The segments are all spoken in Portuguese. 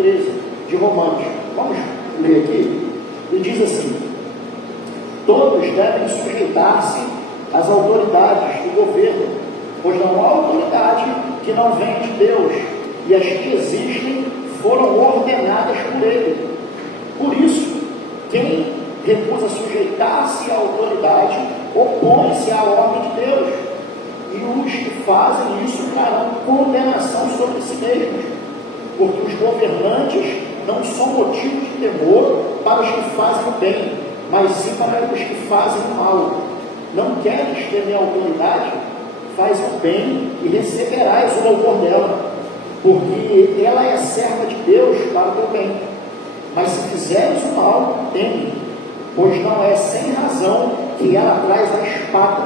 13 de Romanos. Vamos ler aqui? E diz assim: todos devem sujeitar-se às autoridades do governo, pois não há autoridade que não venha de Deus, e as que existem foram ordenadas por Ele. Por isso, quem recusa sujeitar-se à autoridade opõe-se à ordem de Deus, e os que fazem isso trarão condenação sobre si mesmos, porque os governantes não são motivo de temor para os que fazem o bem, mas sim para os que fazem o mal. Não queres temer a autoridade? Faz o bem e receberás o louvor dela, porque ela é serva de Deus para o teu bem. Mas se fizeres o mal, teme, pois não é sem razão que ela traz a espada,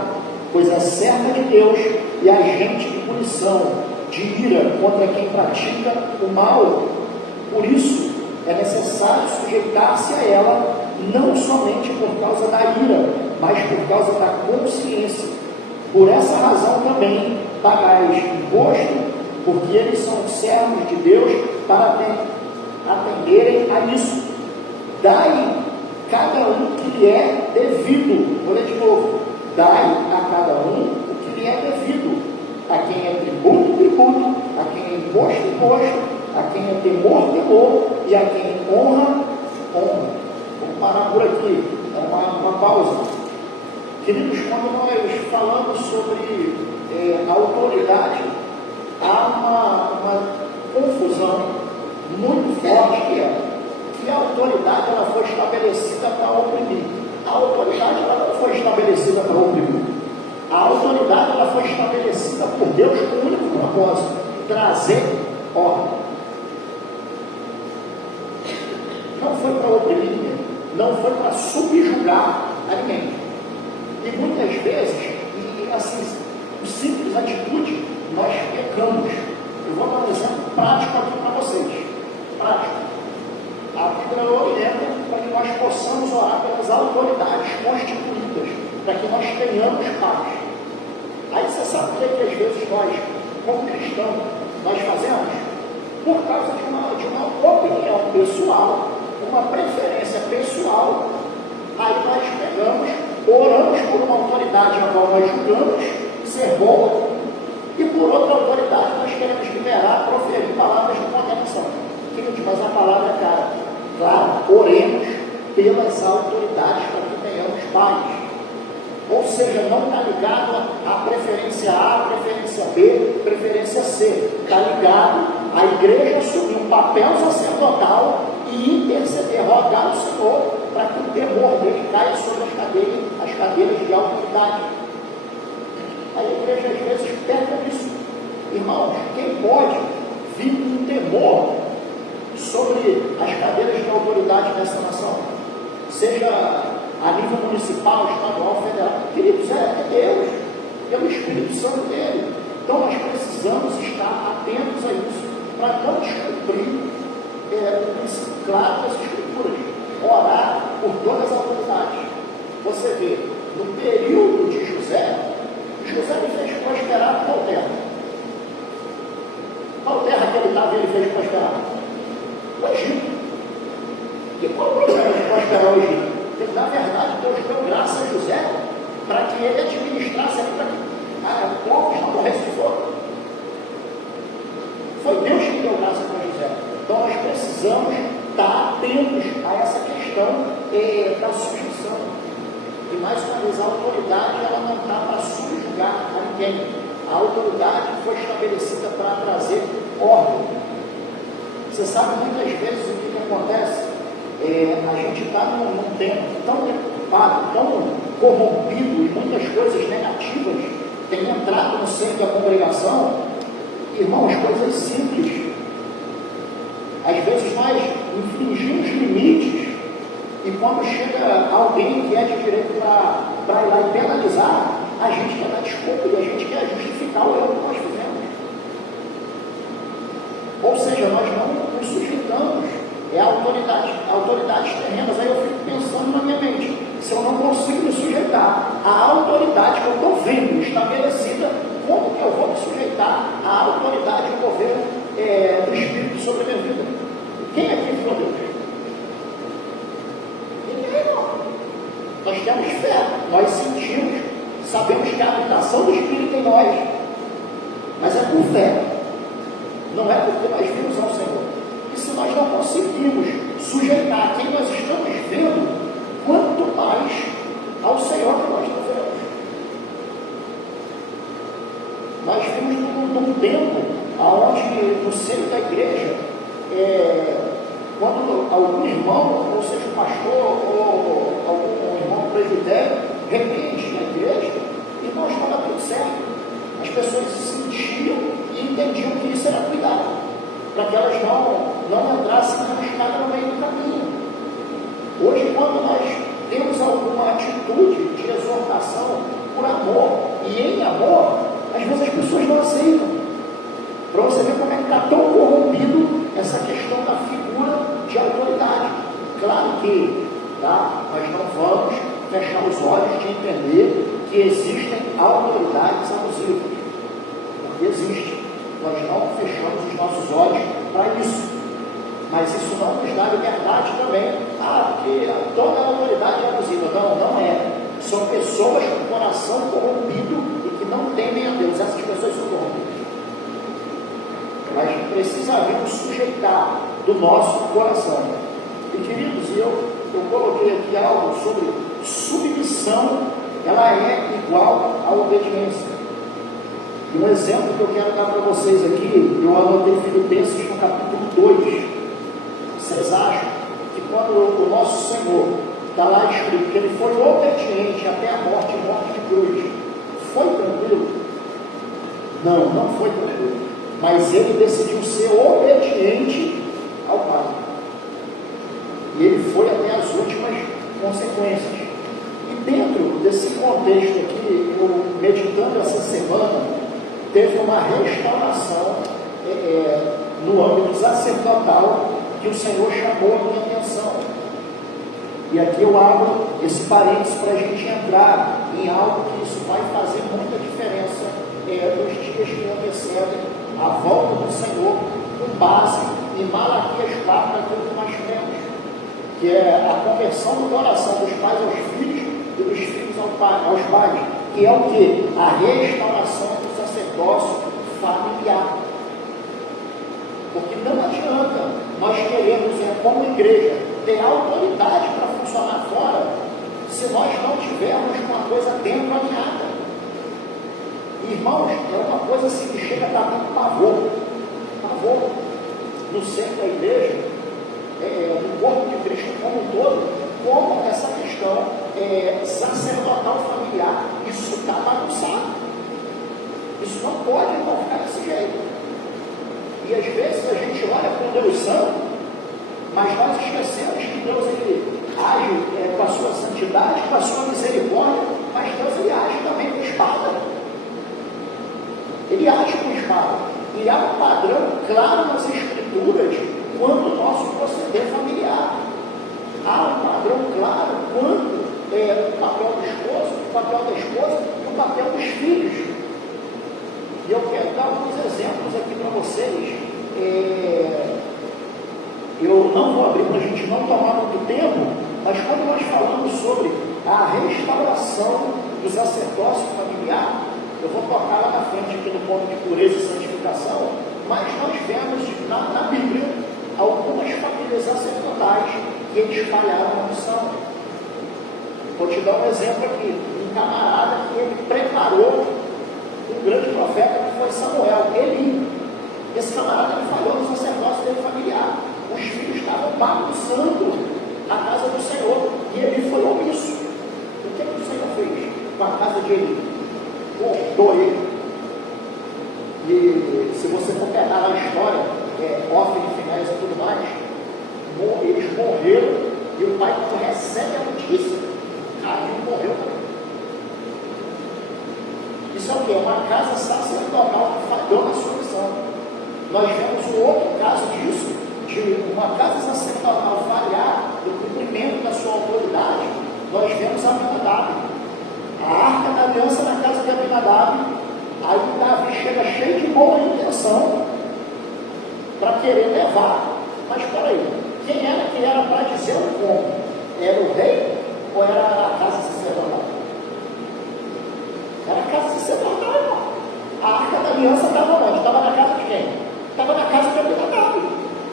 pois é serva de Deus e agente de punição, de ira contra quem pratica o mal. Por isso, é necessário sujeitar-se a ela, não somente por causa da ira, mas por causa da consciência. Por essa razão também pagais imposto, porque eles são servos de Deus para atenderem a isso. Dai cada um que lhe é devido. Vou ler de novo. Dai a cada um o que lhe é devido. A quem é tributo, tributo. A quem é imposto, imposto. A quem é temor, temor. E a quem honra, honra. Vamos parar por aqui. É uma pausa. Queridos, quando nós falamos sobre autoridade, há uma confusão muito forte que a autoridade ela foi estabelecida para oprimir. A autoridade ela não foi estabelecida para oprimir. A autoridade ela foi estabelecida por Deus com o único propósito: trazer ordem. Não foi para oprimir ninguém, não foi para subjugar a ninguém. E muitas vezes, assim, por simples atitude, nós pecamos. Eu vou dar um exemplo prático aqui para vocês. Prático. A Bíblia orienta para que nós possamos orar pelas autoridades constituídas, para que nós tenhamos paz. Aí você sabe o que às vezes nós, como cristãos, nós fazemos? Por causa de uma opinião pessoal, uma preferência pessoal, aí nós pegamos, oramos por uma autoridade a qual nós julgamos ser boa, e por outra autoridade nós queremos liberar, proferir palavras de condenação. Queridos, mas a palavra é clara, oremos pelas autoridades para que tenhamos paz. Ou seja, não está ligado a preferência A, preferência B, preferência C. Está ligado a igreja assumir um papel sacerdotal e interceder, rogar ao Senhor para que o temor dele caia sobre as cadeiras de autoridade. A igreja às vezes peca nisso. Irmãos, quem pode vir com temor sobre as cadeiras de autoridade nessa nação? Seja a nível municipal, estadual, federal. Queridos, é Deus, pelo Espírito Santo dele. Então nós precisamos estar atentos a isso, para não descumprir o princípio claro das Escrituras. Orar por todas as autoridades. Você vê, no período de José me fez prosperar qual terra? Qual terra que ele estava ele fez prosperar? O Egito. E qual o problema de prosperar o Egito? Porque, na verdade, Deus deu graça a José para que ele administrasse ali, para que o povo não morresse de fome. Foi Deus que deu graça para José. Então nós precisamos estar atentos a essa questão da sujeição. E mais uma vez, a autoridade ela não está para subjugar a ninguém. A autoridade foi estabelecida para trazer ordem. Você sabe muitas vezes o que acontece? A gente está num tempo tão preocupado, tão corrompido, e muitas coisas negativas têm entrado no seio da congregação. Irmãos, coisas simples. Às vezes nós infringimos limites, e quando chega alguém que é de direito para ir lá e penalizar, a gente quer dar desculpa e a gente quer justificar o erro que nós fizemos. Ou seja, nós não nos sujeitamos autoridades terrenas. Aí eu fico pensando na minha mente, se eu não consigo me sujeitar à autoridade que eu estou vendo estabelecida, como que eu vou me sujeitar à autoridade do governo do Espírito sobre a minha vida? viu a Deus? Ninguém não. Nós temos fé, nós sentimos, sabemos que a habitação do Espírito em nós, mas é por fé, não é porque nós vimos ao Senhor. E se nós não conseguimos sujeitar quem nós estamos vendo, quanto mais ao Senhor que nós não vemos. Nós vimos num tempo onde no seio da igreja, quando algum irmão, ou seja, um pastor ou algum irmão presbitério, repreendia a igreja, irmãos, estava tudo certo. As pessoas se sentiam e entendiam que isso era cuidado, para que elas não entrassem na escada no meio do caminho. Hoje, quando nós temos alguma atitude de exortação por amor e em amor, às vezes as pessoas não aceitam. Para você ver como é que está tão corrompido essa questão da figura de autoridade. Claro que nós não vamos fechar os olhos de entender que existem autoridades abusivas. Porque existe. Nós não fechamos os nossos olhos para isso. Mas isso não nos dá liberdade também. Porque toda a autoridade é abusiva. Não é. São pessoas com coração corrompido e que não temem a Deus. Essas pessoas são corrompidas. Mas precisamos sujeitar do nosso coração. E queridos, eu coloquei aqui algo sobre submissão, ela é igual à obediência. E um exemplo que eu quero dar para vocês aqui, eu anotei Filipenses no capítulo 2. Vocês acham que quando o nosso Senhor está lá escrito que ele foi obediente até a morte de cruz, foi tranquilo? Não foi tranquilo. Mas ele decidiu ser obediente ao Pai. E ele foi até as últimas consequências. E dentro desse contexto aqui, eu meditando essa semana, teve uma restauração no âmbito sacerdotal que o Senhor chamou a minha atenção. E aqui eu abro esse parênteses para a gente entrar em algo que isso vai fazer muita diferença nos dias que antecedem a volta do Senhor, com base em Malaquias 4, aquilo que nós temos, que é a conversão do coração dos pais aos filhos e dos filhos aos pais, que é o que? A restauração do sacerdócio familiar. Porque não adianta nós queremos, como igreja, ter autoridade para funcionar fora, se nós não tivermos uma coisa dentro alinhada. Irmãos, é uma coisa assim que chega a dar muito pavor no centro da igreja, no corpo de Cristo como um todo, como essa questão sacerdotal familiar, isso está bagunçado. Isso não pode não ficar desse jeito. E às vezes a gente olha para Deus santo, mas nós esquecemos que Deus ele age com a sua santidade, com a sua misericórdia, mas Deus ele age também com espada. Ele age com espada. E há um padrão claro nas Escrituras quanto ao nosso proceder familiar. Há um padrão claro quanto o papel do esposo, o papel da esposa e o papel dos filhos. E eu quero dar alguns exemplos aqui para vocês. Eu não vou abrir para a gente não tomar muito tempo, mas quando nós falamos sobre a restauração do sacerdócio familiar, eu vou tocar lá na frente aqui no ponto de pureza e santificação, mas nós vemos na Bíblia algumas famílias sacerdotais que eles falharam na missão. Vou te dar um exemplo aqui. Um camarada que ele preparou um grande profeta que foi Samuel, Eli. Esse camarada ele falhou no sacerdócio dele familiar. Os filhos estavam bagunçando a casa do Senhor e Eli foi omisso. O que o Senhor fez com a casa de Eli? Cortou ele. E se você for pegar lá a história, Hófni, Finéias e tudo mais, eles morreram e o pai, quando recebe a notícia, caiu e morreu também. Isso é o que? Uma casa sacerdotal que falhou na sua missão. Nós vemos um outro caso disso, de uma casa sacerdotal falhar no cumprimento da sua autoridade. Nós vemos Abinadab. A arca da aliança na casa de Abinadab. Aí Davi chega cheio de boa intenção para querer levar. Mas espera aí, quem o rei ou era a casa sacerdotal? Era a casa sacerdotal, irmão. A arca da aliança estava onde? Estava na casa de quem? Estava na casa de Abinadab.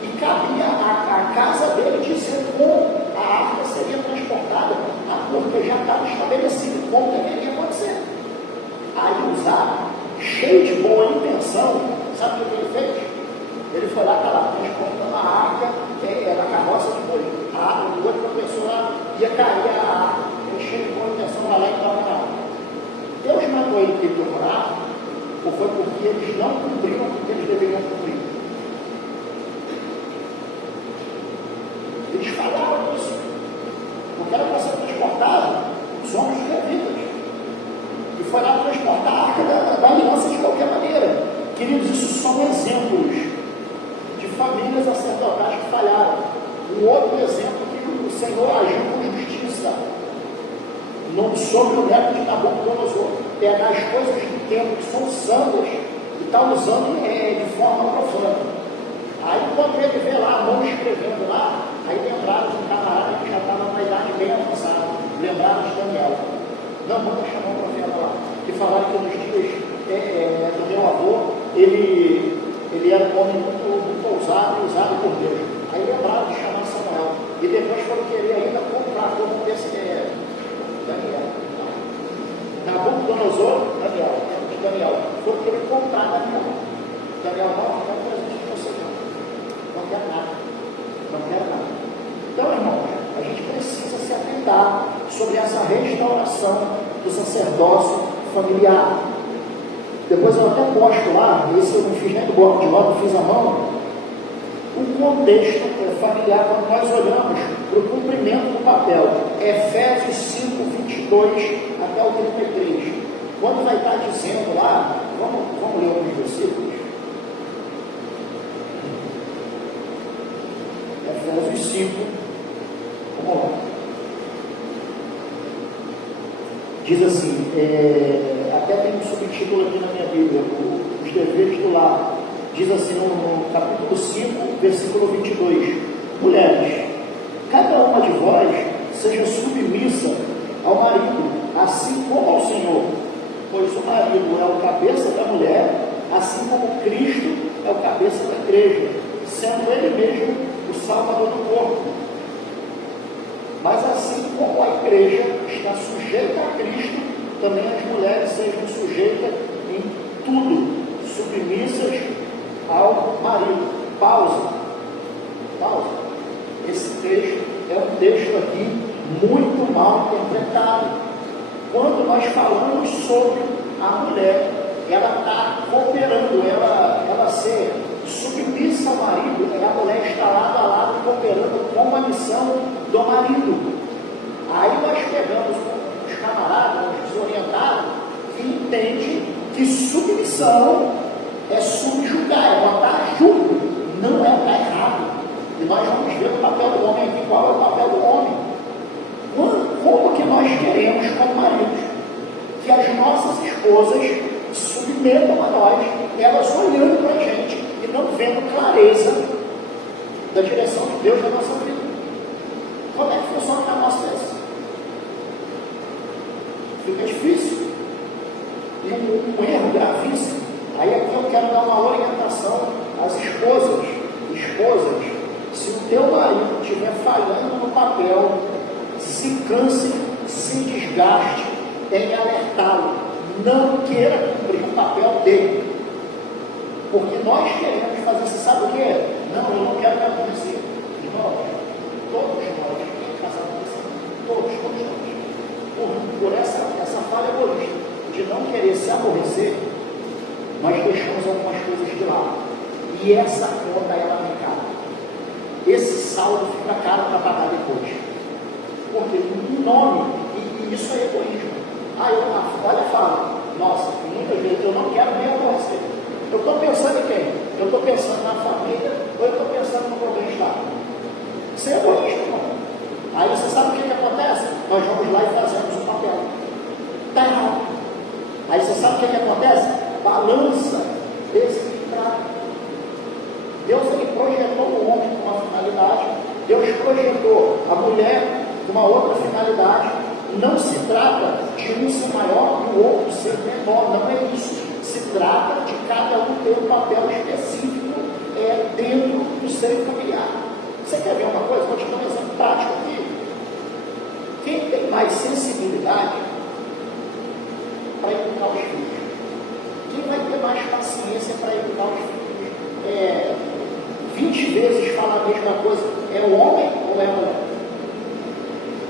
E cabia a casa dele dizer como a arca seria transportada, porque já estava estabelecido como deveria acontecer. Aí Uzá, cheio de boa intenção, sabe o que ele fez? Ele foi lá, estava transportando a arca, era a carroça de boi. O outro professor lá ia cair a arca, ele cheio de boa intenção, vai lá e estava na arca. Deus mandou ele ter que orar, ou foi porque eles não cumpriram o que eles deveriam cumprir? Eles falharam nisso, porque era para ser transportado os homens de levitas, e foi lá transportar a arca da aliança de qualquer maneira. Queridos, isso são exemplos de famílias sacerdotais que falharam. Um outro exemplo que o Senhor agiu com justiça sobre o neto de Nabucodonosor. Pegar as coisas do tempo que são santas e está usando de forma profana. Aí quando ele vê lá a mão escrevendo lá, aí lembraram de um camarada que já estava numa idade bem avançada, lembraram de Daniel. Não, manda chamar o profeta lá, que falaram que nos dias do meu avô, ele era um homem muito ousado e usado por Deus. Aí lembraram de chamar Samuel. E depois foram querer ainda comprar como desse Daniel. Nabucodonosor, Daniel. Foram querer comprar Daniel. Daniel não quer presente de você não quer nada. Não quer nada. Então, irmãos, a gente precisa se atentar sobre essa restauração do sacerdócio familiar. Depois eu até posto lá, esse eu não fiz nem do bloco de nota, fiz a mão, o contexto familiar, quando nós olhamos para o cumprimento do papel, Efésios 5, 22 até o 33, quando vai estar dizendo lá, vamos ler alguns versículos, Efésios 5, vamos lá, diz assim, até tem um subtítulo aqui na minha Bíblia, os deveres do lar. Diz assim no capítulo 5, versículo 22: Mulheres, cada uma de vós seja submissa ao marido, assim como ao Senhor, pois o marido é o cabeça da mulher, assim como Cristo é o cabeça da igreja, sendo ele mesmo o salvador do corpo. Mas assim como a igreja está sujeita a Cristo, também as mulheres sejam sujeitas em tudo, submissas ao marido. Pausa. Esse texto é um texto aqui muito mal interpretado. Quando nós falamos sobre a mulher, ela está cooperando, ela ser submissa ao marido, a mulher está lado a lado cooperando com a missão do marido. Aí nós pegamos os camaradas, os desorientados, que entendem que submissão é subjugar, é botar junto, não é estar errado. E nós vamos ver o papel do homem aqui, qual é o papel do homem. Como que nós queremos, como maridos, que as nossas esposas submetam a nós, elas olhando para a gente e não vendo clareza da direção de Deus na nossa vida? Como é que funciona na nossa vida? Fica difícil. E um erro gravíssimo. Aí aqui eu quero dar uma orientação às esposas. Esposas, se o teu marido estiver falhando no papel, se canse, se desgaste, em alertá-lo. Não queira cumprir o papel dele. Porque nós queremos fazer, você sabe o que é? Não, eu não quero me aborrecer. Irmãos, todos nós, quem é casado com isso? Todos nós. Por essa falha egoísta de não querer se aborrecer, nós deixamos algumas coisas de lado. E essa conta, ela vem cara. Esse saldo fica caro para pagar depois. Porque no nome, e isso é egoísmo. Olha, fala, nossa, muitas vezes eu não quero me aborrecer. Eu estou pensando em quem? Eu estou pensando na família ou eu estou pensando no meu bem-estar? Isso é egoísmo, irmão. Aí você sabe o que acontece? Nós vamos lá e fazemos o papel. Está errado. Aí você sabe o que acontece? Balança desequilibrada. Deus ele projetou o homem com uma finalidade. Deus projetou a mulher com uma outra finalidade. Não se trata de um ser maior e o outro ser menor, não é isso. Se trata de cada um ter um papel específico dentro do seio familiar. Você quer ver uma coisa? Vou te dar um exemplo prático aqui. Quem tem mais sensibilidade para educar os filhos? Quem vai ter mais paciência para educar os filhos? 20 vezes fala a mesma coisa, é o homem ou é a mulher?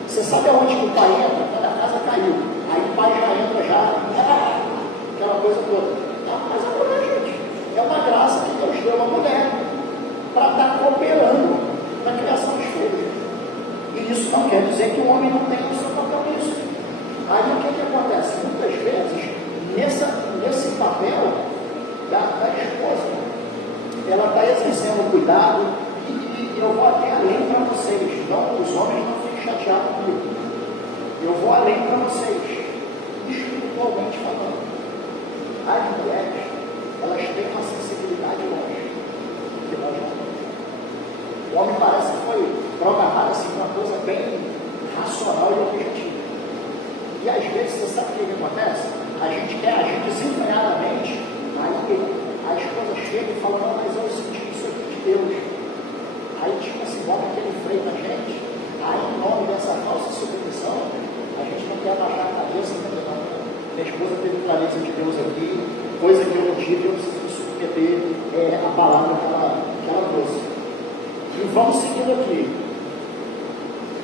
Você sabe aonde que o pai entra? Quando a casa caiu. Aí o pai já entra, aquela coisa toda. Mas a mulher, gente, é uma graça que Deus deu a mulher para estar cooperando na criação dos filhos. E isso não quer dizer que o homem não tenha o seu papel nisso. Aí o que acontece? Muitas vezes, nesse papel da esposa, ela está exercendo cuidado, e eu vou até além para vocês. Não, os homens não fiquem chateados comigo. Eu vou além para vocês, espiritualmente falando. As mulheres, elas têm uma sensibilidade longe que nós não temos. O homem parece que foi programado assim, uma coisa bem racional e objetiva. E às vezes, você sabe o que acontece? A gente quer agir desenfreadamente, aí a esposa chega e fala, não, mas eu senti isso aqui de Deus. Aí tipo assim, bota aquele freio na gente, aí em nome dessa falsa submissão, a gente não quer baixar a cabeça, não. Minha esposa teve clareza de Deus aqui, coisa que eu não tive, eu preciso submeter a palavra que ela trouxe. E vamos seguindo aqui.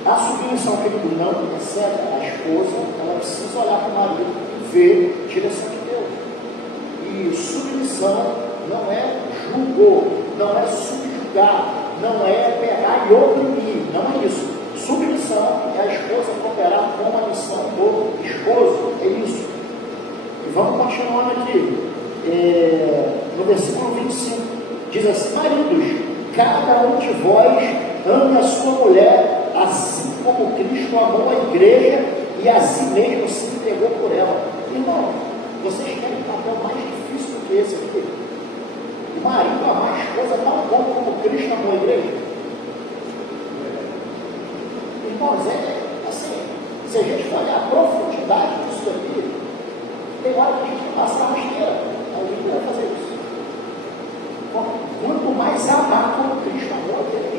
A submissão, querido, não excede a esposa, ela precisa olhar para o marido e ver a direção de Deus. E submissão não é julgo, não é subjugar, não é pegar e oprimir, não é isso. Submissão é a esposa cooperar com a missão do esposo, é isso. E vamos continuando aqui. No versículo 25, diz assim: maridos, cada um de vós ame a sua mulher, assim como Cristo amou a igreja e a si mesmo se entregou por ela. Irmão, vocês querem um papel mais difícil do que esse aqui? O marido amar a esposa tão bom como Cristo amou a igreja? Irmãos, assim, se a gente for olhar a profundidade disso aqui, tem hora que a gente passa a rasteira. Alguém vai fazer isso. Quanto mais amar como Cristo amou a igreja.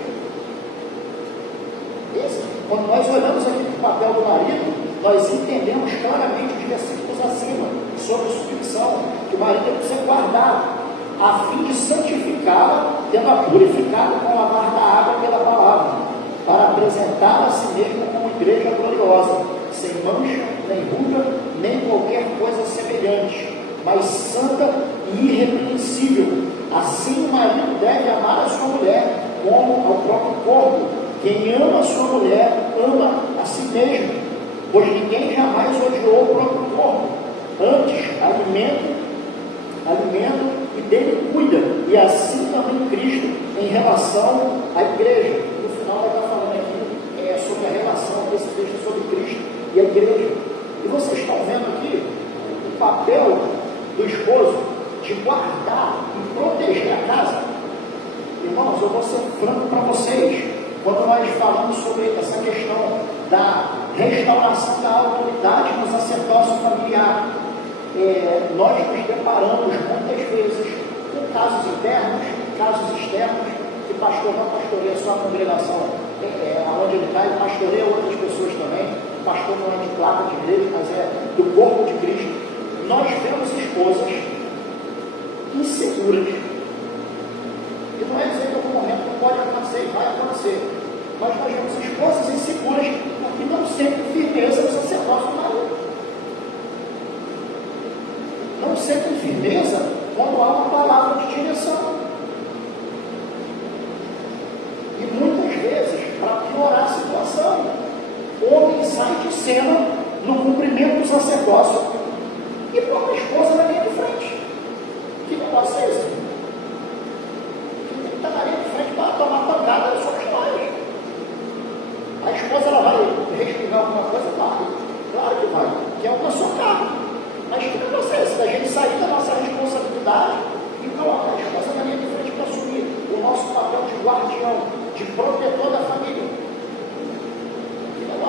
Quando nós olhamos aqui para o papel do marido, nós entendemos claramente os versículos acima, sobre submissão, que o marido tem que ser guardado, a fim de santificá-la, tendo-a purificado com o lavar da água pela palavra, para apresentá-la a si mesmo como igreja gloriosa, sem mancha, nem ruga, nem qualquer coisa semelhante, mas santa e irrepreensível. Assim o marido deve amar a sua mulher como ao próprio corpo. Quem ama a sua mulher, ama a si mesmo, pois ninguém jamais odiou o próprio corpo. Antes, alimenta e dele cuida, e assim também Cristo em relação à igreja. No final vai estar falando aqui sobre a relação desse texto sobre Cristo e a igreja. E vocês estão vendo aqui o papel do esposo de guardar e proteger a casa. Irmãos, eu vou ser franco para vocês. Quando nós falamos sobre essa questão da restauração da autoridade no sacerdócio familiar, nós nos deparamos muitas vezes com casos internos, casos externos, que pastor não pastoreia só a congregação onde ele está, ele pastoreia outras pessoas também. O pastor não é de placa de igreja, mas é do corpo de Cristo. Nós vemos esposas inseguras. E não é dizer que em algum momento não pode acontecer, vai acontecer. Mas nós vemos esposas inseguras porque não sentem firmeza no sacerdócio do marido. Não sentem firmeza quando há uma palavra de direção. E muitas vezes, para piorar a situação, o homem sai de cena no cumprimento do sacerdócio e põe a esposa na linha de frente. Que negócio é esse? Está na linha de frente para tomar pancada dos seus pais. A esposa ela vai respingar alguma coisa? Claro que vai, que é uma sua carne. Mas que negócio é esse? Da gente sair da nossa responsabilidade e colocar a esposa na linha de frente para assumir o nosso papel de guardião, de protetor da família. Que negócio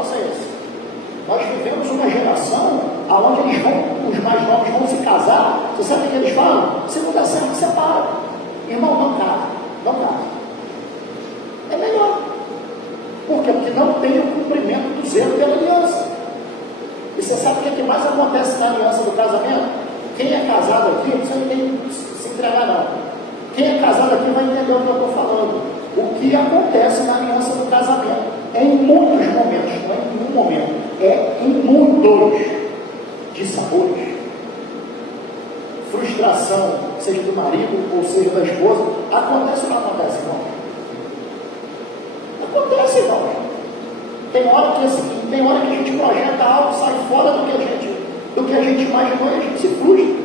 geração, aonde os mais novos vão se casar, você sabe o que eles falam? Se não dá certo, separa. Irmão, não casa, não casa. É melhor. Por quê? Porque não tem o cumprimento do zelo pela aliança. E você sabe o que mais acontece na aliança do casamento? Quem é casado aqui, você não tem que se entregar não. Quem é casado aqui vai entender o que eu estou falando. O que acontece na aliança do casamento? É em muitos momentos, não é em nenhum momento, é em muitos dissabores. Frustração, seja do marido ou seja da esposa, acontece ou não acontece, irmão? Acontece, irmão. Tem hora que a gente projeta algo, sai fora do que a gente imaginou e a gente se frustra.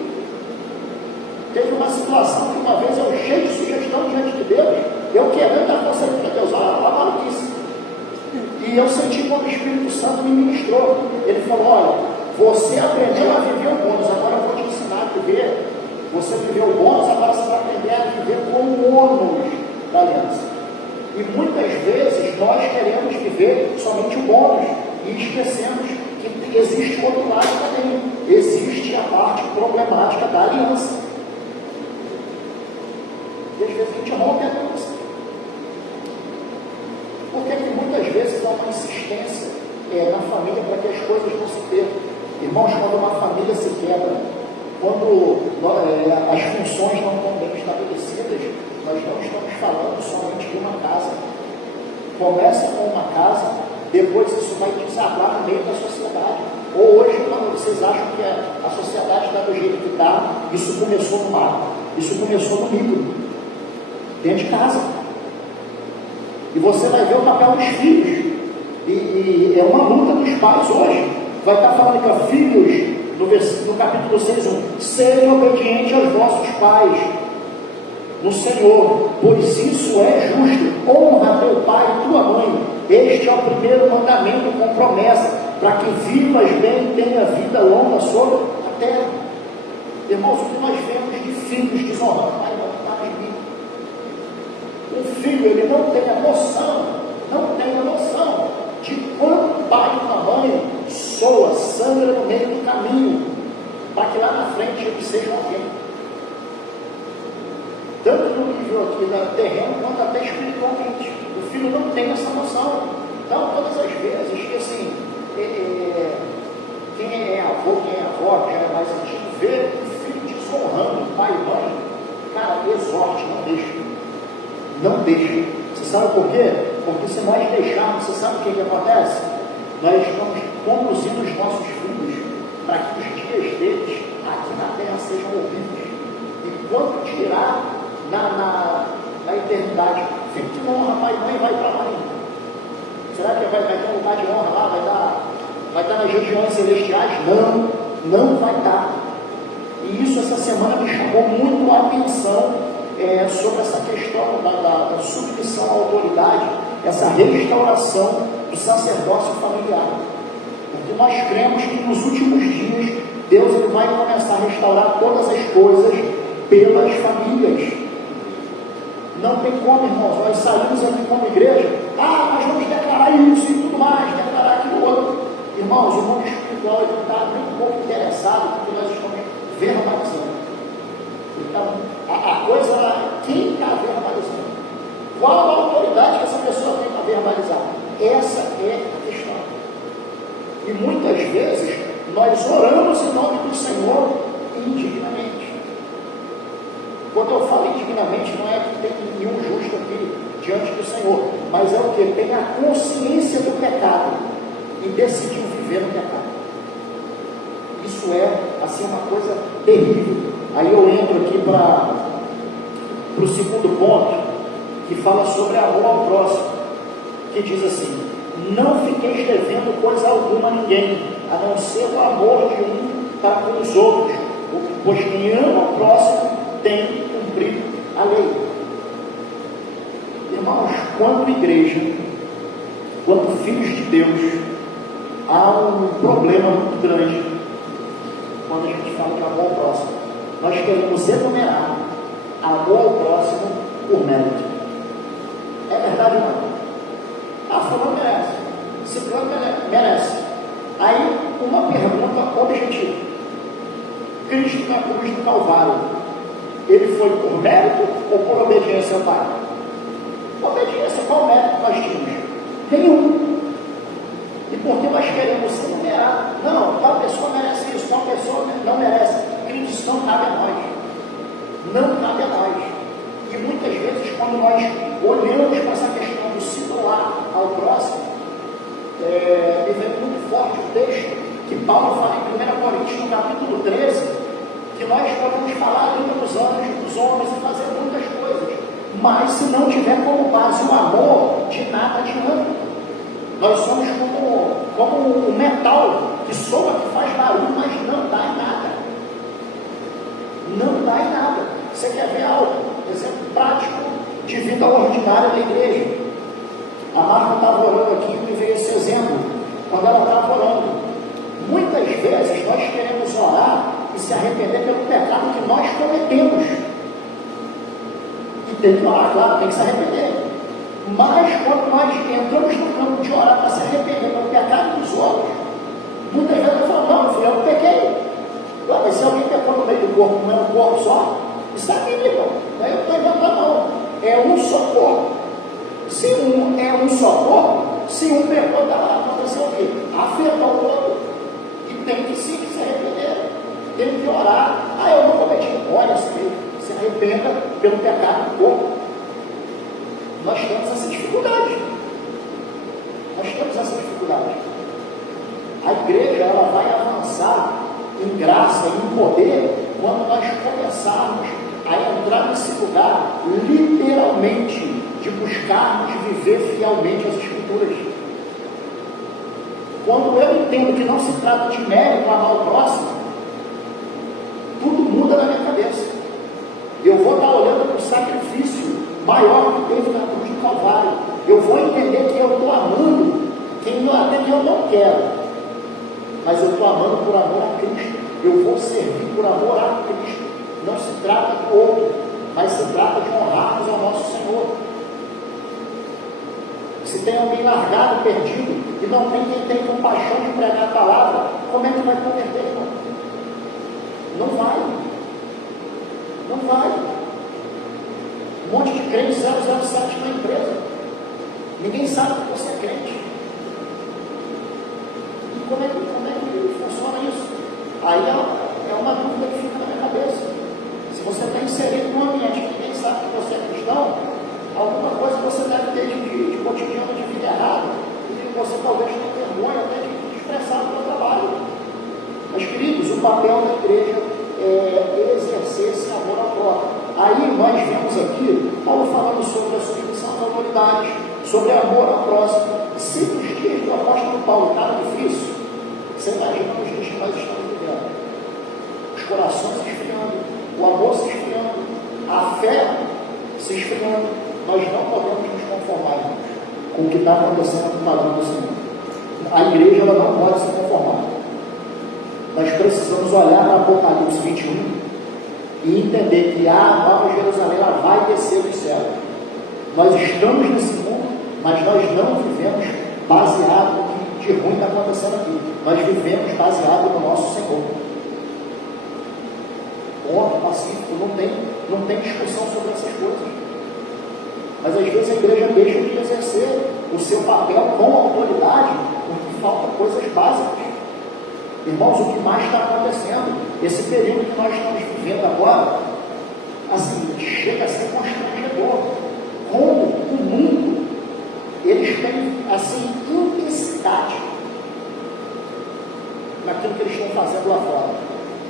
Teve uma situação que uma vez eu cheio de sugestão diante de Deus, eu querendo dar conselho para Deus, olha a maluquice. E eu senti quando o Espírito Santo me ministrou. Ele falou, olha, você aprendeu a viver o bônus, agora eu vou te ensinar a viver. Você viveu o bônus, agora você vai aprender a viver com o ônus da aliança. E muitas vezes nós queremos viver somente o bônus e esquecemos que existe o outro lado também. Existe a parte problemática da aliança. E às vezes a gente rompe a aliança. Porque que muitas vezes há uma insistência na família para que as coisas não se percam. Irmãos, quando uma família se quebra, quando as funções não estão bem estabelecidas, nós não estamos falando somente de uma casa. Começa com uma casa, depois isso vai desabar no meio da sociedade. Ou hoje, quando vocês acham que a sociedade está do jeito que está, isso começou no mar, isso começou no micro, dentro de casa. E você vai ver o papel dos filhos. E é uma luta dos pais hoje. Vai estar falando que filhos, no capítulo 6:1, sejam obedientes aos vossos pais no Senhor, pois isso é justo. Honra teu pai e tua mãe. Este é o primeiro mandamento com promessa, para que vivas bem e tenha vida longa sobre a terra. Irmãos, o que nós vemos de filhos desonrando pai e mãe? O filho, ele não tem a noção de quanto o pai e a mãe soa, sangra no meio do caminho, para que lá na frente eles sejam alguém. Tanto no nível aqui da terreno, quanto até espiritualmente. O filho não tem essa noção. Então, todas as vezes que assim, quem é avô, quem é avó, já é mais antigo, vê o filho desonrando o pai e mãe, cara, exorte, não deixa. Não deixa. Você sabe por quê? Porque se nós deixarmos, você sabe o que acontece? Nós vamos conduzindo os nossos filhos para que os dias deles aqui na terra sejam ouvidos. E quando tirar na eternidade, filho que não honra pai e mãe, vai para a mãe. Será que vai ter um lugar de honra lá? Vai estar nas regiões celestiais? Não vai estar. E isso essa semana me chamou muito a atenção. Sobre essa questão da submissão à autoridade, essa restauração do sacerdócio familiar. Porque nós cremos que nos últimos dias Deus ele vai começar a restaurar todas as coisas pelas famílias. Não tem como, irmãos, nós saímos aqui como igreja, nós vamos declarar isso e tudo mais, declarar aquilo outro. Irmãos, o mundo espiritual está muito pouco interessado no que nós estamos verbalizando. Então, a coisa, quem está verbalizando? Qual a autoridade que essa pessoa tem para verbalizar? Essa é a questão. E muitas vezes, nós oramos em nome do Senhor indignamente. Quando eu falo indignamente, não é que tem nenhum justo aqui diante do Senhor, mas é o que? Tem a consciência do pecado e decidiu viver no pecado. Isso é, assim, uma coisa terrível. Aí eu entro aqui para o segundo ponto, que fala sobre amor ao próximo, que diz assim: não fiqueis devendo coisa alguma a ninguém, a não ser o amor de um para com os outros, pois quem ama o próximo tem cumprido a lei. Irmãos, quanto igreja, quanto filhos de Deus, há um problema muito grande quando a gente fala de amor ao próximo. Nós queremos enumerar amor ao próximo por mérito. É verdade ou não? Fulano merece, Ciclano merece. Aí uma pergunta objetivo. Cristo na cruz do Calvário, ele foi por mérito ou por obediência ao Pai? Obediência. Qual mérito nós tínhamos? Nenhum. E porque nós queremos se numerar, não, tal pessoa merece isso, tal pessoa não merece. Queridos, isso não cabe a nós. Não cabe a nós. E muitas vezes, quando nós olhamos para essa questão do se doar ao próximo, me vem muito forte o texto que Paulo fala em 1 Coríntios, no capítulo 13, que nós podemos falar ainda dos anjos, dos homens e fazer muitas coisas, mas se não tiver como base o amor, de nada adianta. Nós somos como um metal que soa, que faz barulho, mas não dá em nada. Não dá em nada. Você quer ver algo? Exemplo prático de vida ordinária da igreja. A Marta estava orando aqui e me veio esse exemplo. Quando ela estava orando, muitas vezes nós queremos orar e se arrepender pelo pecado que nós cometemos. E tem que orar, claro, tem que se arrepender. Mas quando nós entramos no campo de orar para se arrepender pelo pecado dos outros, muitas vezes eu falo, não, filho, eu pequei. Não, mas se alguém pecou no meio do corpo, não é um corpo só, isso é bíblico, não é eu que estou inventando, não. É um só corpo. Se um é um só corpo, se um pecou, está lá, aconteceu o quê? Afetou o outro. E tem que sim se arrepender. Tem que orar. Ah, eu não cometi. Olha, se arrependa pelo pecado do corpo. Nós temos essa dificuldade. A igreja, ela vai avançar em graça, em poder, quando nós começarmos a entrar nesse lugar, literalmente, de buscarmos viver fielmente as Escrituras. Quando eu entendo que não se trata de mérito amar o próximo, tudo muda na minha cabeça. Eu vou estar olhando para o sacrifício maior que teve na cruz do Calvário. Eu vou entender que eu estou amando quem até que eu não quero, mas eu estou amando por amor a Cristo. Eu vou servir por amor a Cristo. Não se trata do outro, mas se trata de honrarmos ao nosso Senhor. Se tem alguém largado, perdido, e não tem quem tem compaixão de pregar a palavra, como é que vai converter, irmão? Não vai. Não vai. Um monte de crente 007 na empresa. Ninguém sabe que você é crente. E como é que funciona isso? Aí é uma dúvida que fica na minha cabeça. Se você está inserido num ambiente que ninguém sabe que você é cristão, alguma coisa você deve ter de cotidiano de vida errado, e que você talvez tenha vergonha até de expressar no seu trabalho. Mas, queridos, o papel da igreja é exercer esse amor ao próprio. Aí nós vemos aqui Paulo falando sobre a submissão às autoridades, sobre amor ao próximo. Se nos dias do apóstolo Paulo estava difícil, você imagina nos dias que nós estamos vivendo. Os corações se esfriando, o amor se esfriando, a fé se esfriando. Nós não podemos nos conformar, irmãos, com o que está acontecendo com o padrão do Senhor. A igreja, ela não pode se conformar. Nós precisamos olhar para Apocalipse 21 e entender que a Nova Jerusalém, ela vai descer dos céus. Nós estamos nesse mundo, mas nós não vivemos baseado no que de ruim está acontecendo aqui. Nós vivemos baseado no nosso Senhor. Ponto, pacífico, não tem discussão sobre essas coisas. Mas às vezes a igreja deixa de exercer o seu papel com autoridade, porque faltam coisas básicas. Irmãos, o que mais está acontecendo? Esse período que nós estamos vivendo agora, assim, chega a ser constrangedor. Como o mundo, eles têm, assim, intensidade naquilo que eles estão fazendo lá fora.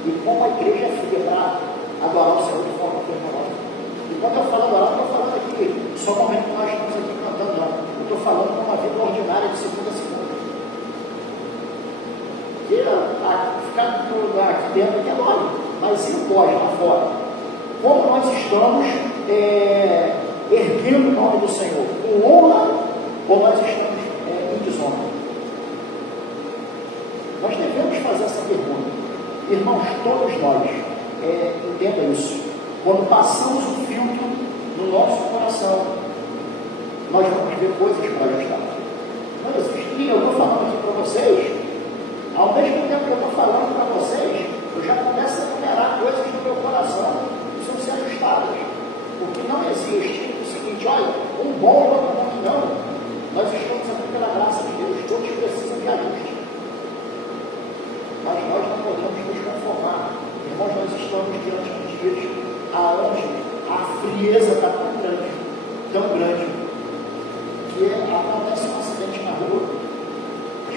E como a igreja é fria para adorar o Senhor de forma fervorosa. E quando eu falo adorar, não estou falando aqui só no momento que nós estamos aqui cantando, não. Eu estou falando de uma vida ordinária de segunda a segunda. Ficar aqui dentro que é nome, mas e o pós lá fora? Como nós estamos erguendo o nome do Senhor? Com honra ou nós estamos em desonra? Nós devemos fazer essa pergunta. Irmãos, todos nós, entenda isso. Quando passamos o filtro no nosso coração, nós vamos ver coisas para ajustar. Não existe. Eu estou falando aqui para vocês. Ao mesmo tempo que eu estou falando para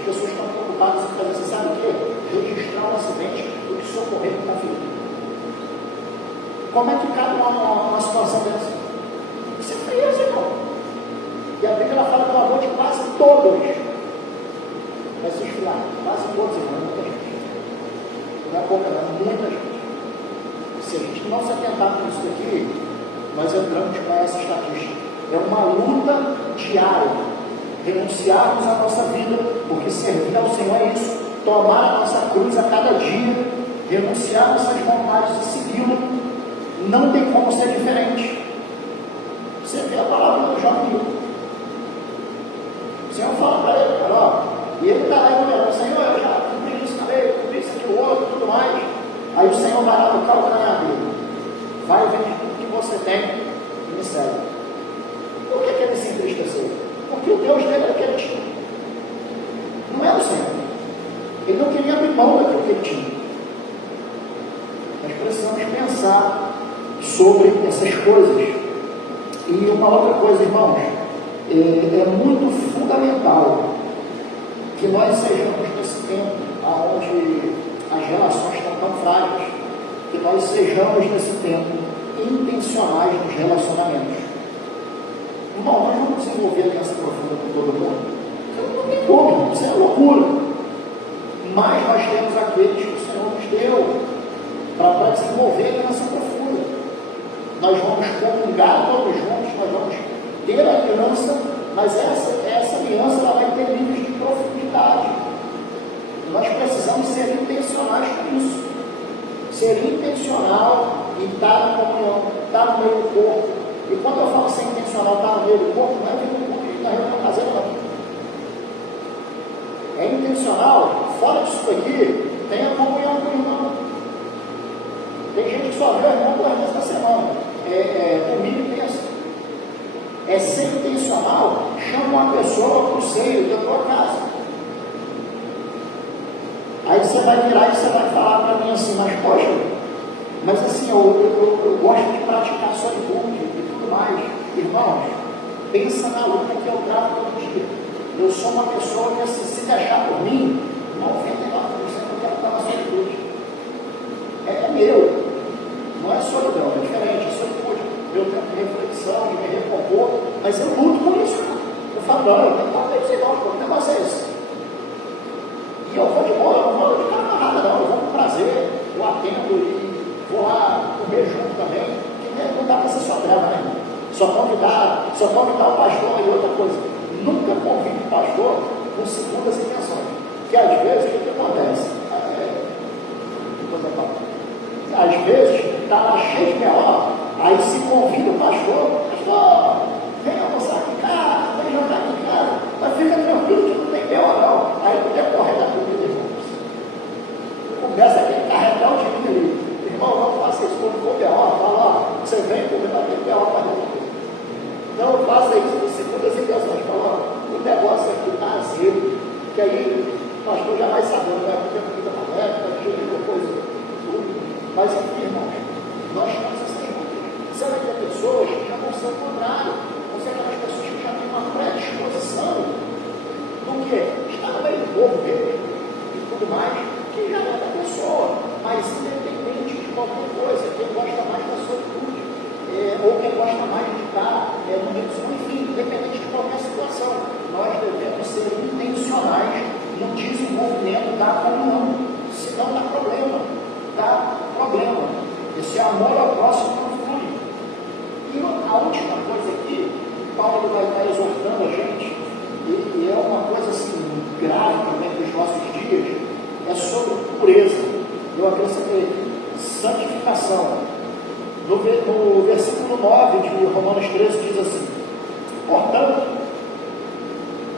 pessoas estão preocupadas em fazer, você sabe o quê? Registrar um acidente do que socorrer com a vida. Como é que cabe uma situação dessa? Isso é frieza, irmão. E a Bíblia fala do amor de quase todos. Vai se esfriar. Quase todos, irmão. Muita gente. Não é pouca, não. Muita gente. Se a gente não se atentar com isso aqui, nós entramos com essa estatística. É uma luta diária. Renunciarmos à nossa vida, porque servir ao Senhor é isso. Tomar a nossa cruz a cada dia. Renunciar às nossas vontades e segui-lo. Não tem como ser diferente. Você vê a palavra do João Nilo. O Senhor fala para ele, cara, ó, e ele está lá e Senhor, eu já cumpri isso na lei, cumpri isso aqui, o outro, tudo mais. Aí o Senhor vai lá no calcanhar dele. Vai vender tudo que você tem e me segue. Por que ele se entristeceu? Porque o Deus dele era o que ele tinha. Não era o Senhor. Ele não queria abrir mão daquilo que ele tinha. Nós precisamos pensar sobre essas coisas. E uma outra coisa, irmãos, é muito fundamental que nós sejamos nesse tempo onde as relações estão tão frágeis, que nós sejamos nesse tempo intencionais nos relacionamentos. Irmão, nós vamos desenvolver aliança profunda com todo mundo? Não tem como, isso é loucura. Mas nós temos aqueles que o Senhor nos deu para desenvolver aliança profunda. Nós vamos comungar todos juntos, nós vamos ter a aliança, mas essa aliança ela vai ter níveis de profundidade. Nós precisamos ser intencionais com isso. Ser intencional e estar na comunhão, estar no meio do corpo. E quando eu falo ser intencional, estar no meio do corpo, não é vir no culto e na reunião caseira, não. É intencional, fora disso daqui, tem a comunhão com o irmão. Tem gente que só vê o irmão duas vezes na semana. Comigo e pensa. É ser intencional, chama uma pessoa para o seio da tua casa. Aí você vai virar e você vai falar para mim assim, mas poxa, mas assim, eu gosto de praticar solitude e tudo mais. Irmãos, pensa na luta que eu travo todo dia. Eu sou uma pessoa que se deixar por mim, 99% eu quero estar na solitude. É meu. Não é solidão, é diferente, é solitude. Meu tempo de reflexão, de me recompor, mas eu luto com isso. Eu falo, não, eu tenho que estar com irmãos, porque o negócio é esse. E eu vou de boa, eu não vou de cara nada, não. Eu vou com prazer, eu atendo e vou lá comer junto também, que não dá para ser só treva, né? Só convidar o pastor e outra coisa. Nunca convide o pastor com segundas intenções. Porque às vezes o que acontece? Às vezes está lá cheio de B.O., aí se convida o pastor, vem almoçar aqui em casa, vem jantar aqui em casa, mas fica tranquilo que não tem B.O. não. Aí no decorrer da comida, irmãos, começa aquele carregar o dinheiro ali. Irmão, não faça isso quando for B.O., fala, ó, você vem comer, vai ter B.O. para resolver. Não faça isso com segundas intenções, fala, ó, o negócio aqui está azedo, que aí o pastor já vai sabendo, vai ter comida para leve, vai ter coisa, tudo. Mas enfim, irmãos, nós temos essa irmã. Você vai ter pessoas que já vão ser o contrário. Você vai ter pessoas que já têm uma predisposição do que está no meio do povo dele e tudo mais, que já é da pessoa, mas independente de qualquer coisa, quem gosta mais da solitude, ou quem gosta mais de estar no meio do enfim, independente de qualquer situação, nós devemos ser intencionais no desenvolvimento da comunhão, senão dá problema. Esse amor ao próximo não flui. E a última coisa aqui, Paulo vai estar exortando a gente, e é uma coisa assim, grave também para os nossos dias, é sobre pureza. Eu acrescentei santificação. No versículo 9 de Romanos 13 diz assim: portanto,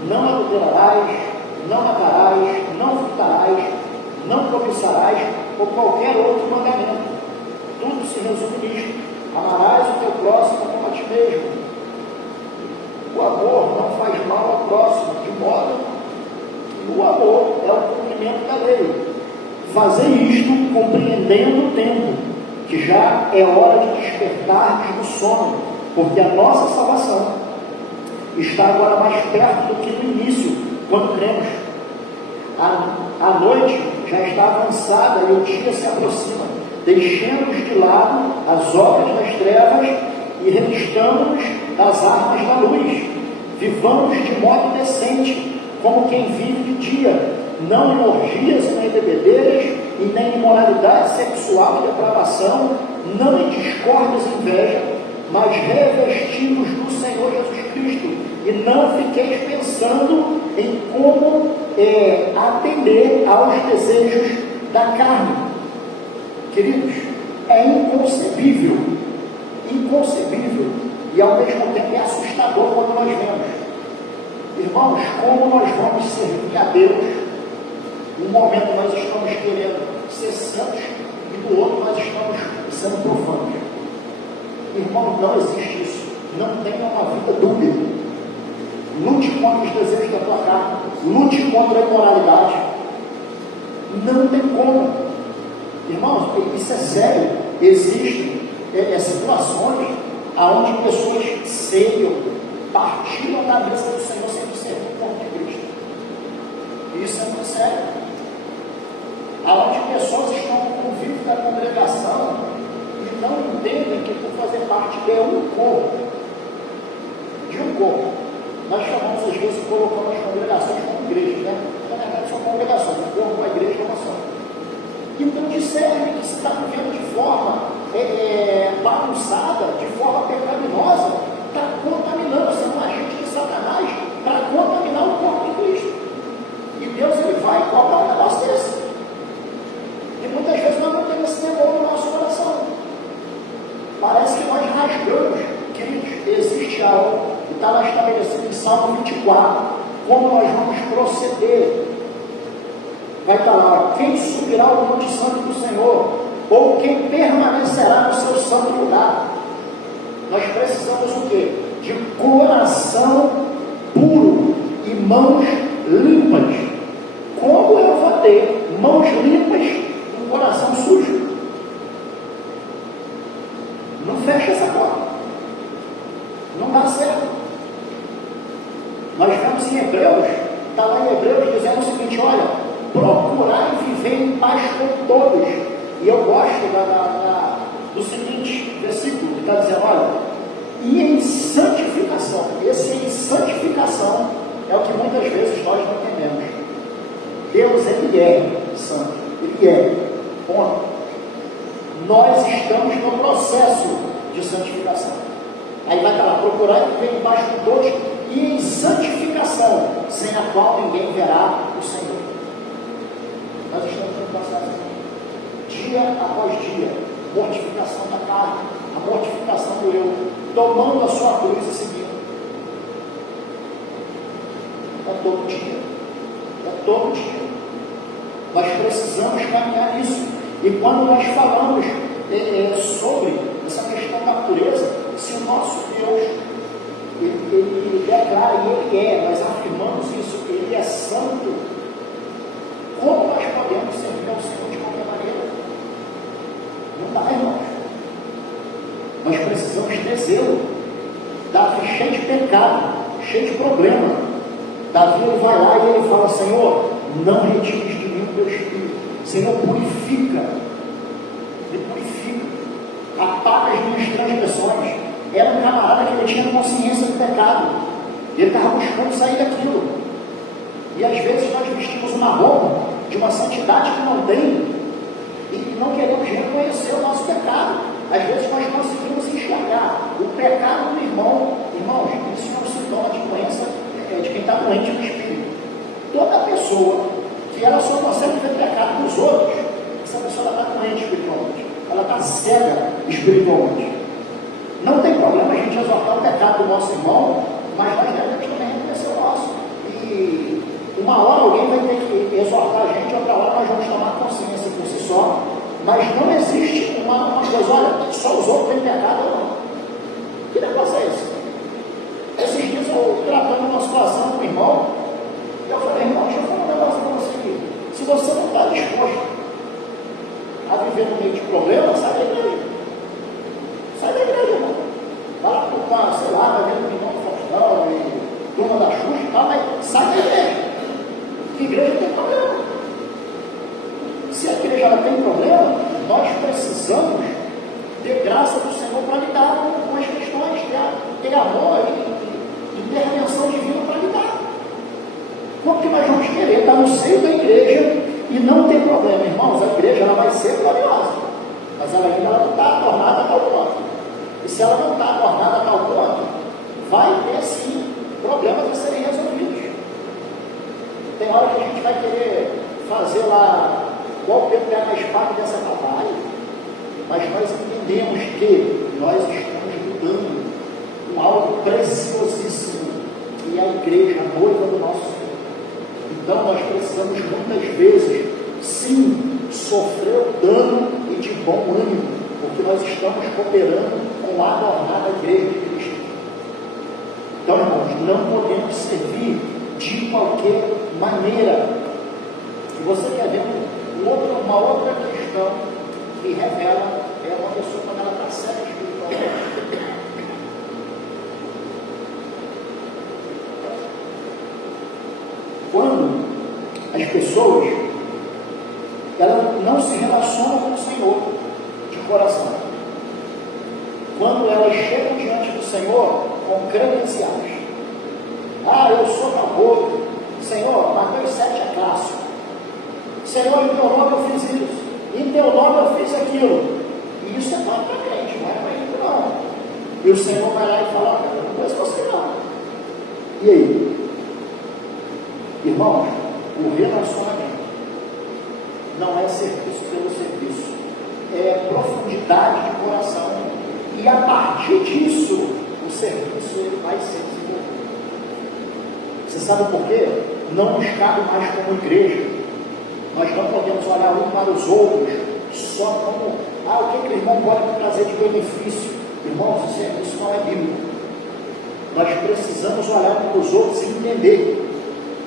não adulterarás, não matarás, não furtarás, não cobiçarás, ou qualquer outro mandamento. Tudo se resume nisto: amarás o teu próximo como a ti mesmo. O amor não faz mal ao próximo, de modo que o amor é o cumprimento da lei. Fazer isto compreendendo o tempo, que já é hora de despertar do sono, porque a nossa salvação está agora mais perto do que no início, quando cremos. A noite já está avançada e o dia se aproxima. Deixemos de lado as obras das trevas e revistamos-nos das armas da luz. Vivamos de modo decente, como quem vive de dia, não em orgias e nem bebedeiras, e nem em imoralidade sexual e depravação, não em discórdias e inveja, mas revestidos do Senhor Jesus Cristo, e não fiqueis pensando em como atender aos desejos da carne. Queridos, é inconcebível, e ao mesmo tempo é assustador quando nós vemos, irmãos, como nós vamos servir a Deus. Um momento nós estamos querendo ser santos e do outro nós estamos sendo profanos. Irmão, não existe isso. Não tenha uma vida dúbia. Lute contra os desejos da tua carne. Lute contra a imoralidade. Não tem como. Irmãos, isso é sério. Existem situações onde pessoas ceiam, partilham da mesa do Senhor sem servir como de Cristo. Isso é muito sério. Onde pessoas estão no convívio da congregação e não entendem que por fazer parte de um corpo, nós chamamos às vezes, colocamos as congregações como igrejas, né? Na verdade são congregações, o corpo, a igreja é uma só. Então discerne que se está vivendo de forma bagunçada, de forma pecaminosa, está contaminando, sendo um agente de Satanás para contaminar o corpo de Cristo. E Deus ele vai cobrar um negócio desse. E muitas vezes nós não temos esse temor no nosso coração. Parece que nós rasgamos. Queridos, existe algo que está lá estabelecido em Salmo 24, como nós vamos proceder. Vai estar lá, quem subirá ao monte santo do Senhor, ou quem permanecerá no seu santo lugar. Nós precisamos o quê? De coração puro e mãos limpas. Como eu vou ter mãos limpas e um coração sujo? Não fecha essa porta. Não dá certo. Nós vemos em Hebreus, está lá em Hebreus dizendo o seguinte: olha, procurai viver em paz com todos. E eu gosto do seguinte versículo, que está dizendo, olha, e em santificação. Esse em santificação é o que muitas vezes nós não entendemos. Deus, ele é santo, ele é ponto. Nós estamos no processo de santificação. Aí vai estar lá, procurar viver em paz com todos e em santificação, sem a qual ninguém verá o Senhor. Nós estamos no processo, dia após dia, mortificação da carne, a mortificação do eu, tomando a sua cruz e seguindo. É todo dia. É todo dia. Nós precisamos caminhar nisso. E quando nós falamos sobre essa questão da natureza, se o nosso Deus, ele declara, e ele é, nós afirmamos isso, ele é santo, como nós podemos servir ao Senhor de qualquer maneira? Não dá, irmãos. Nós precisamos ter zelo. Davi cheio de pecado, cheio de problema. Davi ele vai lá e ele fala: Senhor, não retires de mim o teu espírito. Senhor, purifica. Me purifica. Apaga as minhas transgressões. Era um camarada que ele tinha consciência do pecado. Ele estava buscando sair daquilo. E às vezes nós vestimos uma roupa de uma santidade que não tem e não queremos reconhecer o nosso pecado. Às vezes nós conseguimos enxergar o pecado do irmão. Irmãos, isso é um sintoma de doença de quem está doente no espírito. Toda pessoa que ela só consegue ver pecado nos outros, essa pessoa está doente espiritualmente. Ela está cega espiritualmente. Não tem problema a gente exortar o pecado do nosso irmão, mas nós devemos também reconhecer o nosso. E uma hora alguém vai ter que exortar a gente, outra hora nós vamos tomar consciência por si só. Mas não existe uma coisa, olha, só os outros têm pecado ou não. Que negócio é esse? Esses dias eu tratando uma situação com o irmão, eu falei: irmão, deixa eu falar um negócio para você aqui. Se você não está disposto a viver no meio de problemas, sai da igreja. Sai da igreja, irmão. Vai lá para, sei lá, vai ver o irmão do Faustão e turma da Xuxa e tal, mas sai da igreja. Que igreja tem problema. igreja ela tem problema, nós precisamos ter graça do Senhor para lidar com as questões, ter amor e ter redenção divina para lidar. Porque nós vamos querer estar no seio da igreja e não tem problema, irmãos. A igreja ela vai ser gloriosa, mas ela ainda não está adornada a tal ponto. E se ela não está adornada a tal ponto, vai ter sim problemas a serem resolvidos. Tem hora que a gente vai querer fazer lá, igual o Pedro pega a espada dessa batalha, mas nós entendemos que nós estamos lidando com algo preciosíssimo, que é a igreja, a noiva do nosso Senhor. Então nós precisamos muitas vezes, sim, sofrer o dano e de bom ânimo, porque nós estamos cooperando com a adornada igreja de Cristo. Então, irmãos, não podemos servir de qualquer maneira. E você quer ver uma outra questão que revela uma pessoa quando ela está séria espiritualmente. Quando as pessoas elas não se relacionam com o Senhor de coração, quando elas chegam diante do Senhor com credenciais, eu sou caboclo, Senhor, Mateus 7 é clássico, Senhor, em teu nome eu fiz isso, em teu nome eu fiz aquilo, e isso é para crente, não é para ele não. E o Senhor vai lá e fala, eu não conheço você não. E aí? Irmãos, o relacionamento não é serviço pelo serviço, é profundidade de coração, e a partir disso o serviço ele vai ser desenvolvido. Você sabe por quê? Não nos cabe mais como igreja, nós não podemos olhar um para os outros só como, o que o irmão pode me trazer de benefício. Irmãos, isso não é bíblico. Nós precisamos olhar um para os outros e entender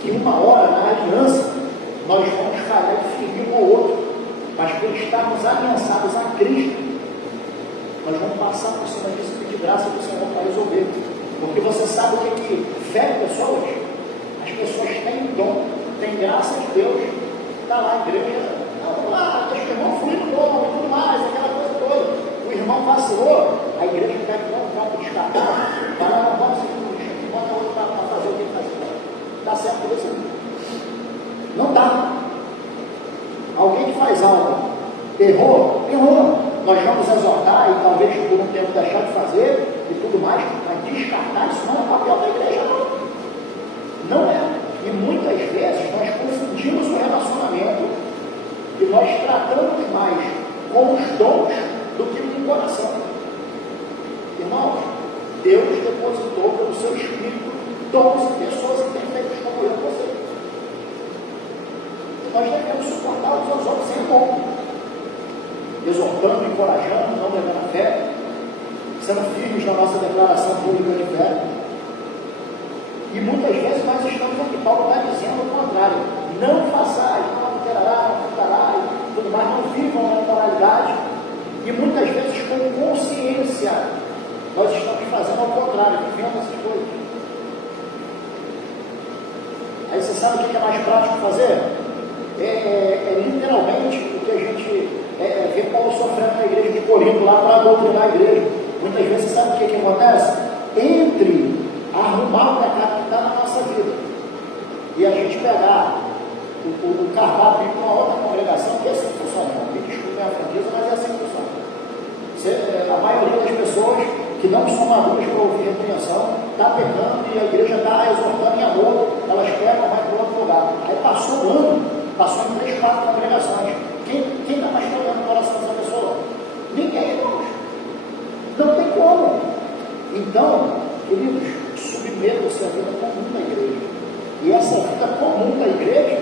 que uma hora na aliança nós vamos falhar e ferir um ao outro, mas por estarmos aliançados a Cristo, nós vamos passar por cima disso e pedir graça do Senhor para resolver. Porque você sabe o que fere pessoas? As pessoas têm dom, têm graça de Deus, está lá a igreja, vamos lá, deixa o irmão fluir no dom e tudo mais, aquela coisa toda. O irmão vacilou, a igreja pega um copo de escapar, fala, vamos seguir, bota outro para fazer o que fazer. Dá certo isso? Não dá. Alguém que faz algo, errou. Nós vamos exortar e talvez por um tempo deixar de fazer e tudo mais, mas descartar isso não é papel da igreja, não. Não é. E muitas vezes nós confundimos o relacionamento e nós tratamos mais com os dons do que com o coração. Irmãos, Deus depositou pelo seu Espírito dons e pessoas imperfeitas como eu e você. Nós devemos suportar uns aos outros sem bom, exortando, encorajando, não negando a fé, sendo firmes na nossa declaração pública de fé. E muitas vezes nós estamos aqui, Paulo está dizendo o contrário, não façais, não adulterará, não furtará, e tudo mais, não vivam na imoralidade, e muitas vezes com consciência, nós estamos fazendo ao contrário, vivendo essas coisas. Aí você sabe o que é mais prático fazer? É literalmente o que a gente vê Paulo sofrendo na igreja de Corinto, lá para doutrinar a igreja. Muitas vezes você sabe o que acontece? Entre arrumar o pecado que está na nossa vida e a gente pegar o cardápio de uma outra congregação, que é assim que funciona. Me desculpe a franqueza, mas é assim que funciona. A maioria das pessoas que não são maduras para ouvir repreensão está pecando e a igreja está exortando em amor, elas pegam, vai para outro lugar. Aí passou um ano, passou em 3, 4 congregações. Quem está pastoreando o coração dessa pessoa? Ninguém, irmãos. Não tem como. Então, queridos, submetam-se à vida comum da igreja. E essa vida comum da igreja,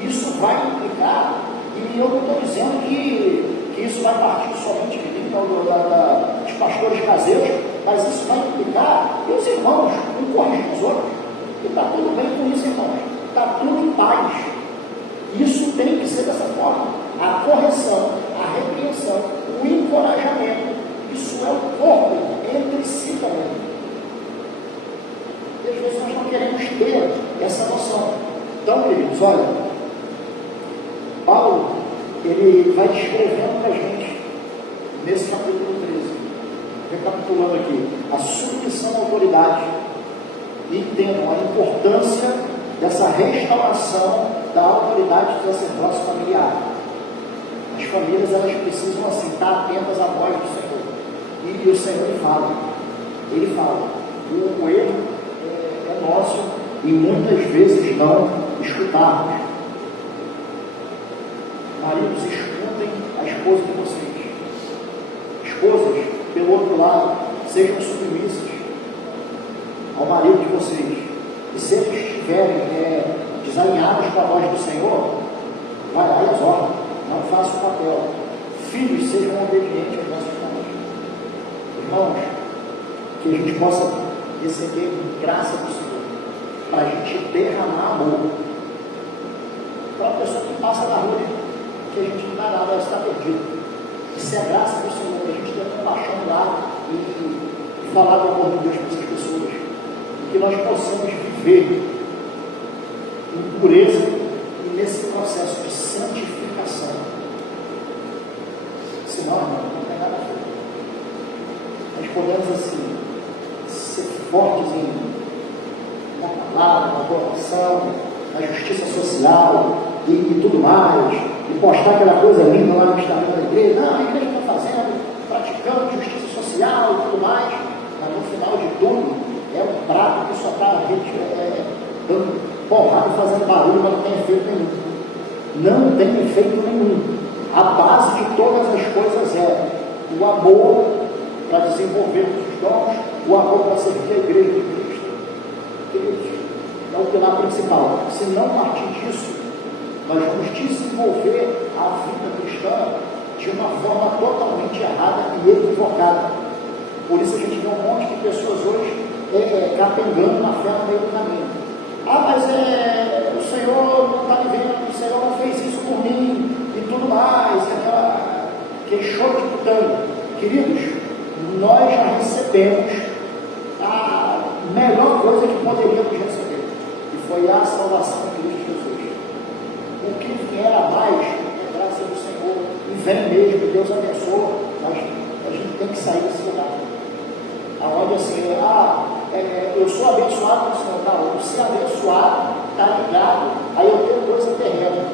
isso vai implicar, e eu não estou dizendo que isso vai partir somente de mim, dos pastores caseiros, mas isso vai implicar que os irmãos um corrigem os outros. E está tudo bem com isso, irmãos. Está tudo em paz. Isso tem que ser dessa forma. A correção, a repreensão, o encorajamento, isso é o corpo entre si também. E às vezes nós não queremos ter essa noção. Então, queridos, olha, Paulo, ele vai descrevendo para a gente, nesse capítulo 13, recapitulando aqui, a submissão à autoridade, e entendam a importância dessa restauração da autoridade do sacerdócio familiar. As famílias, elas precisam assim, estar atentas à voz do Senhor, e o Senhor ele fala, o erro é nosso, e muitas vezes não escutarmos. Maridos, escutem a esposa de vocês. Esposas, pelo outro lado, sejam submissas ao marido de vocês. E se eles estiverem desalinhados com a voz do Senhor, vai lá e exorta, não faça o papel. Filhos, sejam obedientes aos nossos pais. Irmãos, que a gente possa receber graça do Senhor, para a gente derramar amor. Para a pessoa que passa na rua, que a gente não dá nada, ela está perdida. Que se a graça do Senhor, a gente ter compaixão lá e falar do amor de Deus para essas pessoas. E que nós possamos viver em pureza e nesse processo de santificação. Senão, irmão, não tem nada a ver. Nós podemos assim ser fortes na palavra, na oração, na justiça social e tudo mais, e postar aquela coisa linda lá no Instagram da igreja. Não, a igreja está fazendo, praticando justiça social e tudo mais, mas no final de tudo é um prato que só está dando porrada, fazendo barulho, mas não tem efeito nenhum. Não tem efeito nenhum. A base de todas as coisas é o amor para desenvolver os dons, o amor para servir a igreja de Cristo. Queridos, é o pilar principal. Se não partir disso, nós vamos desenvolver a vida cristã de uma forma totalmente errada e equivocada. Por isso a gente vê um monte de pessoas hoje capengando na fé no meio do caminho. Ah, mas o Senhor não está me vendo, o Senhor não fez isso por mim, e tudo mais, aquele show de putano. Queridos, nós já recebemos a melhor coisa que poderíamos receber, e foi a salvação de Cristo Jesus. O que vier a mais é graça do Senhor, e vem mesmo, Deus abençoa, mas a gente tem que sair desse lugar. Aonde assim, eu sou abençoado no Senhor, não, ser abençoado está ligado, aí eu tenho coisa terrena.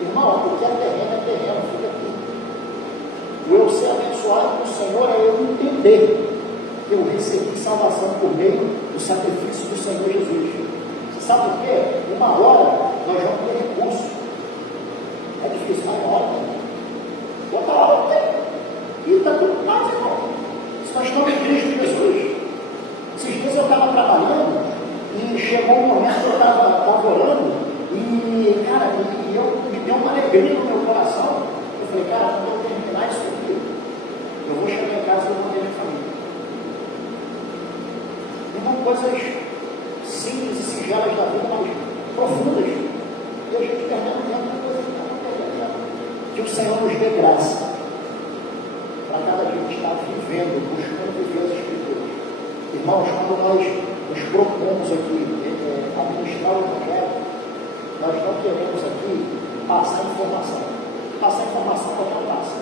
Irmão, o que é terreno, fica aqui. O eu ser abençoado no Senhor é eu entender que eu recebi salvação por meio do sacrifício do Senhor Jesus. Você sabe por quê? Uma hora nós vamos ter recurso. É difícil, mas uma hora tem. Outra hora tem. E está tudo mais, irmão. Se nós estamos em Cristo Jesus. Esses dias eu estava trabalhando e chegou um momento que eu estava orando e, cara, me deu uma alegria no meu coração. Eu falei, cara, quando eu terminar isso aqui, eu vou chegar em casa e vou ter minha família. Não coisas simples e singelas da vida, mas profundas. E a gente termina vendo uma coisa que não tem. Que o Senhor nos dê graça para cada dia a gente estar vivendo, buscando viver as Escrituras. Irmãos, quando nós nos propomos aqui administrar o Evangelho, nós não queremos aqui passar informação. Passar informação qualquer passa.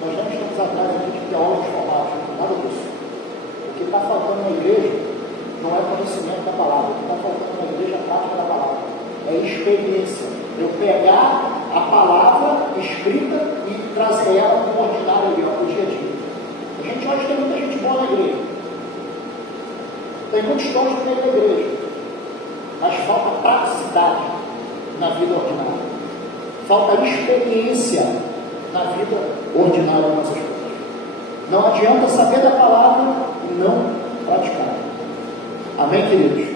Nós não estamos atrás aqui de teólogos formados, nada disso. O que está faltando na igreja não é conhecimento da palavra, o que está faltando na igreja é a prática da palavra. É experiência. Eu pegar a palavra escrita e trazer ela para o ordinário ali, para o dia a dia. A gente hoje tem muita gente boa na igreja. Tem muitos dons no meio da igreja. Mas falta praticidade na vida ordinária. Falta experiência na vida ordinária das nossas coisas. Não adianta saber da palavra e não praticar. Amém, queridos?